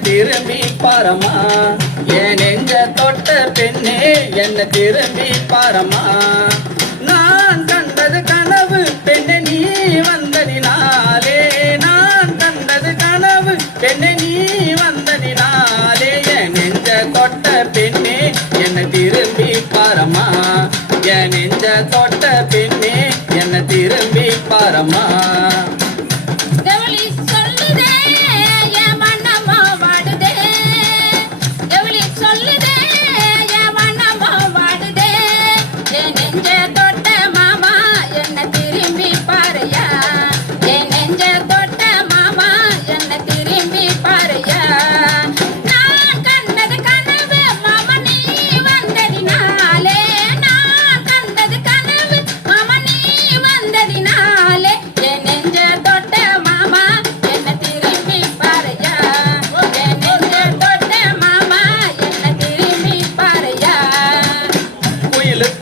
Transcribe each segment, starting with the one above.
திரும்பி பாரமா என் நெஞ்ச தொட்ட பெண்ணே என்ன திரும்பி பாரமா நான் கண்டது கனவு பெண்ணே நீ வந்ததினாலே நான் கண்டது கனவு பெண்ணே நீ வந்ததினாலே என் நெஞ்ச தொட்ட பெண்ணே என்ன திரும்பி பாரமா என் நெஞ்ச தொட்ட பெண்ணே என்ன திரும்பி பாரமா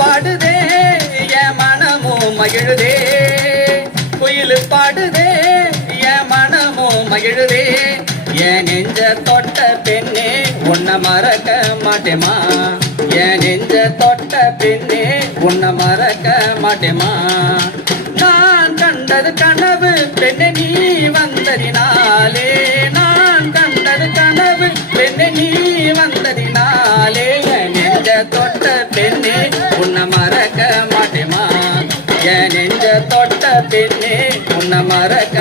பாடுதே என் மனமோ மகிழுதே குயில் பாடுதே என் மனமோ மகிழுதே என் நெஞ்ச தொட்ட பெண்ணே உன்னை மறக்க மாட்டேமா என் நெஞ்ச தொட்ட பெண்ணே உன்னை மறக்க மாட்டேமா நான் கண்டது கனவு பெண்ணே நீ வந்ததினாலே நான் கண்டது கனவு பெண்ணே நீ வந்ததினாலே என் நெஞ்ச தொட்ட பெண்ணே உன்னை மறக்க மாட்டேமா என் நெஞ்ச தொட்ட பெண்ணே உன்னை மறக்க